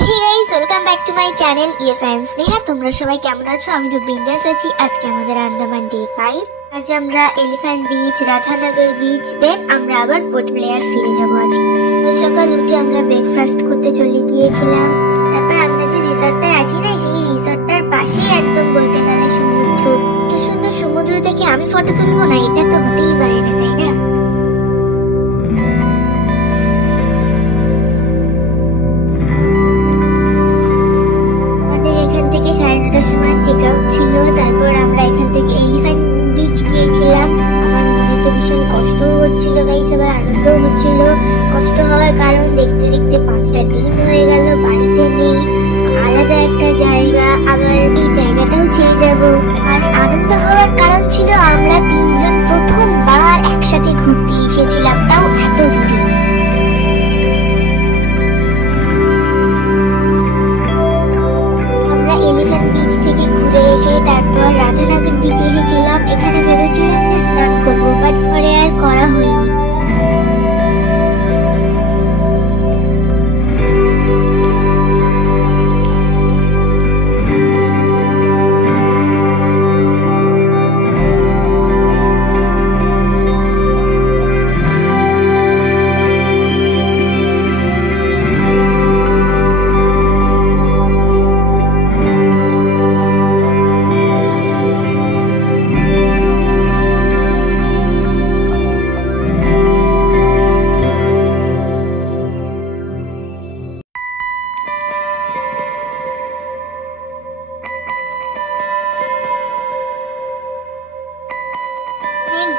Hey guys, welcome back to my channel. Yes, I am Sneha. তোমরা সবাই কেমন আছো? আমি তো বিন্দাস আছি। আজকে আমাদের আন্দামান ডে 5। আজ আমরা এলিফ্যান্ট বিচ, রাধানগর বিচ, দেন আমরা আবার পোর্ট ব্লেয়ার ফিরে যাব আজ। সকাল উঠে আমরা ব্রেকফাস্ট করতে চলে গিয়েছিলাম। তারপর আমরা যে রিসর্টটায় আছি না, সেই রিসর্টটার পাশেই একদম বলতে গেলে সমুদ্র। এত সুন্দর সমুদ্র দেখে আমি ফটো তুলবো না, এটা তো হতেই পারে না, তাই না? সময় চেক আউট ছিল। তারপর আমরা এখান থেকে এলিফ্যান্ট বিচ গিয়েছিলাম। আমার মনে তো ভীষণ কষ্ট হচ্ছিল গাইস, আবার আনন্দও হচ্ছিল। কষ্ট হওয়ার কারণ দেখতে দেখতে 5টা দিন হয়ে গেল, বাড়িতে নেই, আলাদা একটা জায়গা, আবার এই জায়গাটাও ছেড়ে যাব। আর আনন্দ হওয়ার কারণ ছিল আমরা 3জন প্রথমবার একসাথে ঘুরতে এসেছিলাম, তাও এত দূরে। এলিফ্যান্ট বিচ থেকে ঘুরে এসে তারপর রাধানগর বিচে এসেছিলাম। এখানে ভেবেছিলাম যে স্নান করবো, বাট পরে আর করা হয়নি।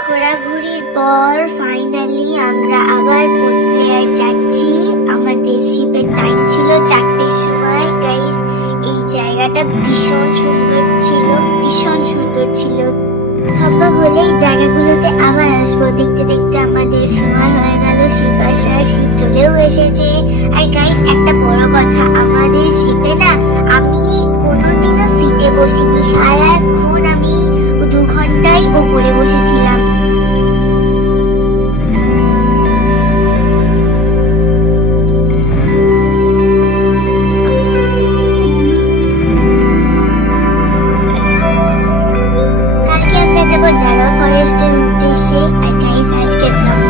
ঘোরাঘুরির পর ফাইনালি আমরা আবার পোর্ট ব্লেয়ার যাচ্ছি। আমাদের শিপের টাইম ছিল 4টের সময়। গাইস, এই জায়গাটা ভীষণ সুন্দর ছিল, ভীষণ সুন্দর ছিল। সম্ভব হলে এই জায়গাগুলোতে আবার আসবো। দেখতে দেখতে আমাদের সময় হয়ে গেল শিপ আসার, শিপ চলেও এসেছে। আর গাইস, একটা বড় কথা, আমাদের শিপে না আমি কোনোদিনও সিটে বসিনি। সারাক্ষণ আমি 2 ঘন্টাই উপরে বসেছিলাম। কালকে আমরা যাবো জারা ফরেস্টের উদ্দেশ্যে। আর গাইস, আজকের ব্লগ